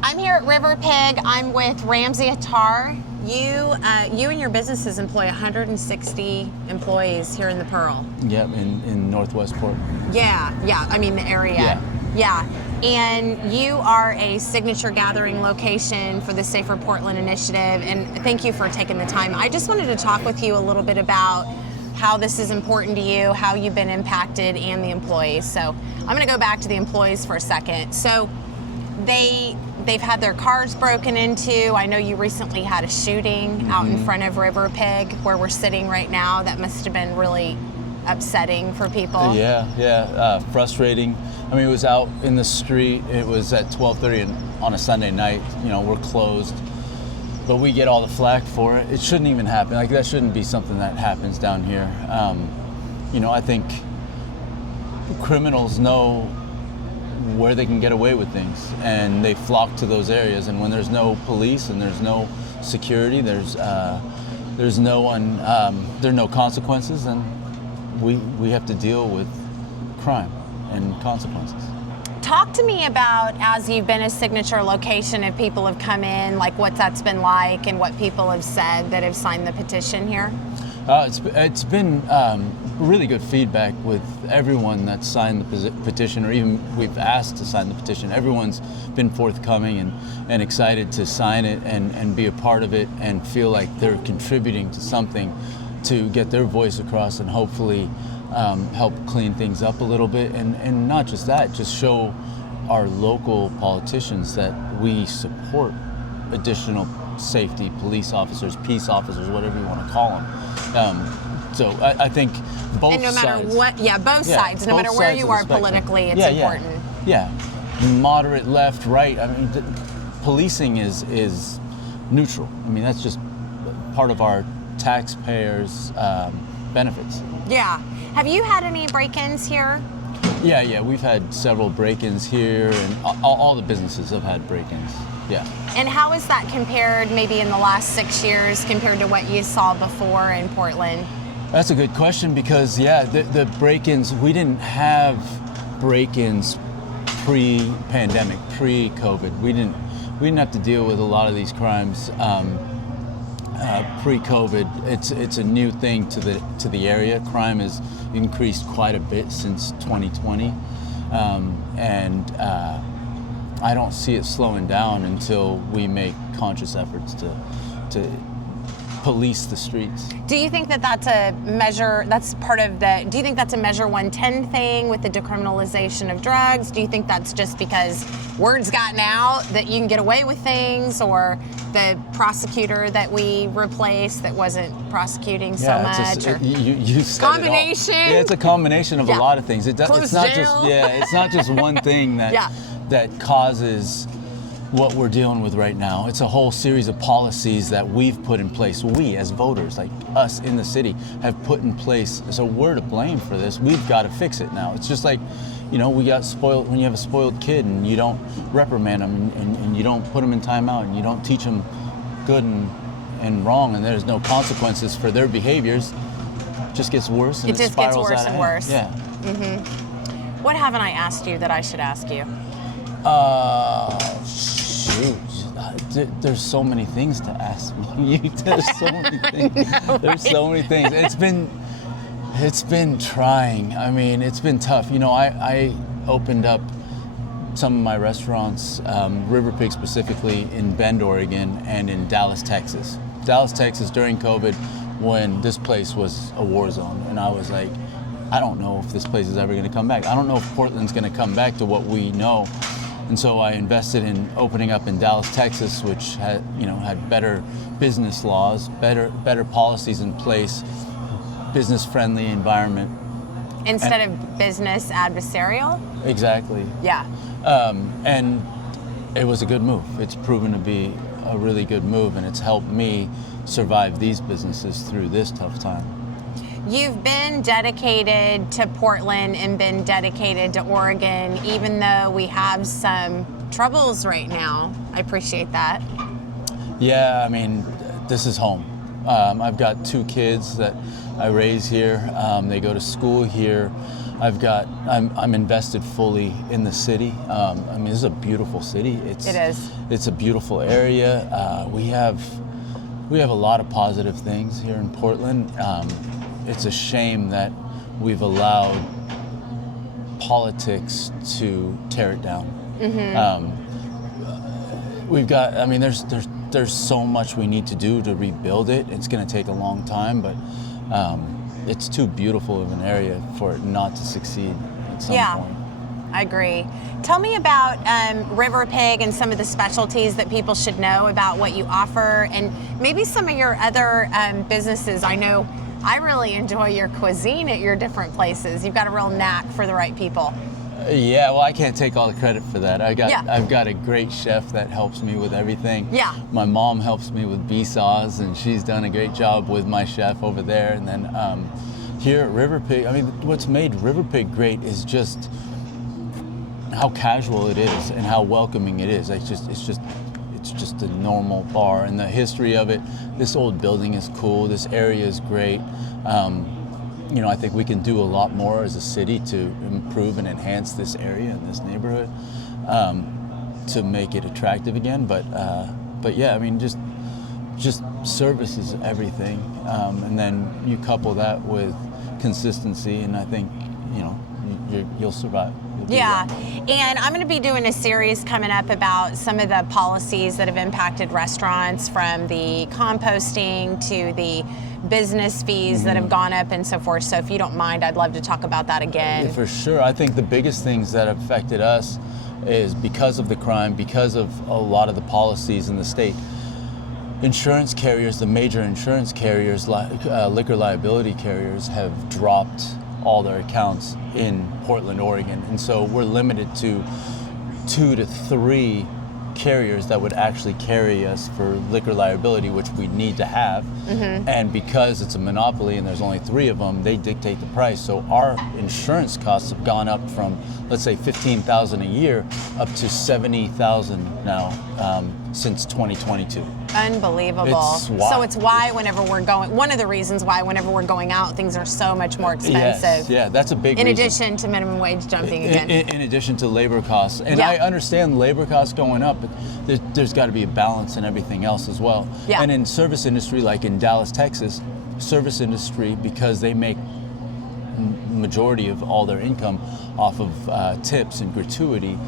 I'm here at River Pig. I'm with Ramzy Hattar. You and your businesses employ 160 employees here in the Pearl. Yep, in Northwest Portland. Yeah. I mean the area. Yeah. And you are a signature gathering location for the Safer Portland initiative. And thank you for taking the time. I just wanted to talk with you a little bit about how this is important to you, how you've been impacted, and the employees. So I'm going to go back to the employees for a second. So they've had their cars broken into. I know you recently had a shooting out in front of River Pig where we're sitting right now. That must have been really upsetting for people. Yeah, frustrating. I mean, it was out in the street. It was at 12:30 on a Sunday night. You know, we're closed, but we get all the flack for it. It shouldn't even happen. Like, that shouldn't be something that happens down here. You know, I think criminals know where they can get away with things, and they flock to those areas. And when there's no police and there's no security, there's no consequences, and we have to deal with crime and consequences. Talk to me about, as you've been a signature location, if people have come in, like what that's been like and what people have said that have signed the petition here. It's been really good feedback with everyone that's signed the petition, or even we've asked to sign the petition. Everyone's been forthcoming and excited to sign it and be a part of it and feel like they're contributing to something to get their voice across and hopefully help clean things up a little bit. And not just that, just show our local politicians that we support additional safety, police officers, peace officers, whatever you want to call them. So I think both sides. And no matter what, both sides, no matter where you are politically, it's important. Yeah, moderate, left, right. I mean, policing is neutral. I mean, that's just part of our taxpayers' benefits. Yeah. Have you had any break-ins here? Yeah, we've had several break-ins here, and all the businesses have had break-ins. Yeah. And how is that compared, maybe in the last 6 years, compared to what you saw before in Portland? That's a good question, because the break-ins, we didn't have break-ins pre-pandemic, pre-COVID. We didn't have to deal with a lot of these crimes pre-COVID. It's a new thing to the area. Crime has increased quite a bit since 2020, and I don't see it slowing down until we make conscious efforts to police the streets. Do you think that that's a measure, that's part of the, do you think that's a Measure 110 thing with the decriminalization of drugs? Do you think that's just because word's gotten out that you can get away with things, or the prosecutor that we replaced that wasn't prosecuting so much? You said combination? It all. Yeah, it's a combination of a lot of things. It's not just one thing that causes what we're dealing with right now. It's a whole series of policies that we've put in place. We, as voters, like us in the city, have put in place. So we're to blame for this. We've got to fix it now. It's just like, you know, we got spoiled. When you have a spoiled kid and you don't reprimand them and you don't put them in timeout and you don't teach them good and wrong, and there's no consequences for their behaviors, it just gets worse and it just spirals gets worse out and worse. Yeah. Mm-hmm. What haven't I asked you that I should ask you? Shoot. There's so many things to ask me. There's so many things. There's so many things. It's been trying. I mean, it's been tough. You know, I opened up some of my restaurants, River Pig specifically, in Bend, Oregon, and in Dallas, Texas. Dallas, Texas during COVID, when this place was a war zone, and I was like, I don't know if this place is ever going to come back. I don't know if Portland's going to come back to what we know. And so I invested in opening up in Dallas, Texas, which had better business laws, better policies in place, business-friendly environment. Instead of business adversarial? Exactly. Yeah. And it was a good move. It's proven to be a really good move, and it's helped me survive these businesses through this tough time. You've been dedicated to Portland and been dedicated to Oregon, even though we have some troubles right now. I appreciate that. Yeah, I mean, this is home. I've got 2 kids that I raise here. They go to school here. I'm invested fully in the city. I mean, this is a beautiful city. It is. It's a beautiful area. We have a lot of positive things here in Portland. It's a shame that we've allowed politics to tear it down. We've got. I mean, there's so much we need to do to rebuild it. It's going to take a long time, but it's too beautiful of an area for it not to succeed at some point. I agree. Tell me about River Pig and some of the specialties that people should know about what you offer, and maybe some of your other businesses. I know I really enjoy your cuisine at your different places. You've got a real knack for the right people. Yeah, well, I can't take all the credit for that. I've got a great chef that helps me with everything. Yeah. My mom helps me with B-Saws, and she's done a great job with my chef over there. And then here at River Pig, I mean, what's made River Pig great is just how casual it is and how welcoming it is. It's just a normal bar, and the history of it. This old building is cool. This area is great. You know, I think we can do a lot more as a city to improve and enhance this area and this neighborhood to make it attractive again. But yeah, I mean, just service is everything, and then you couple that with consistency, and I think you'll survive. Yeah, and I'm going to be doing a series coming up about some of the policies that have impacted restaurants, from the composting to the business fees that have gone up and so forth. So if you don't mind, I'd love to talk about that again. Yeah, for sure. I think the biggest things that have affected us is because of the crime, because of a lot of the policies in the state. Insurance carriers, the major insurance carriers, liquor liability carriers, have dropped all their accounts in Portland, Oregon. And so we're limited to 2 to 3 carriers that would actually carry us for liquor liability, which we need to have. And because it's a monopoly and there's only 3 of them, they dictate the price. So our insurance costs have gone up from, let's say, $15,000 a year up to $70,000 now since 2022. Unbelievable. So it's why whenever we're going, one of the reasons why whenever we're going out, things are so much more expensive. Yes, yeah, that's a big reason. In addition to minimum wage jumping again. In addition to labor costs. And I understand labor costs going up, but there's got to be a balance in everything else as well. Yeah. And in service industry, like in Dallas, Texas, service industry, because they make majority of all their income off of tips and gratuity,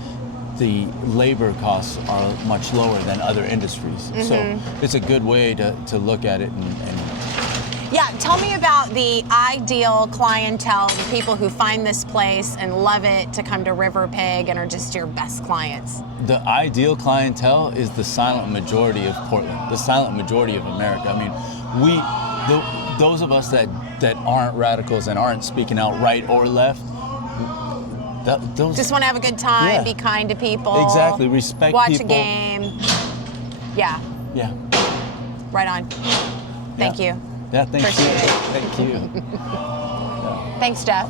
the labor costs are much lower than other industries. So it's a good way to look at it. And yeah, tell me about the ideal clientele, the people who find this place and love it to come to River Pig and are just your best clients. The ideal clientele is the silent majority of Portland, the silent majority of America. I mean, those of us that aren't radicals and aren't speaking out right or left, those just want to have a good time, be kind to people. Exactly, respect watch people. Watch a game. Yeah. Yeah. Right on. Thank you. Yeah, thank Appreciate you. it. Thank you. Thanks, Jeff.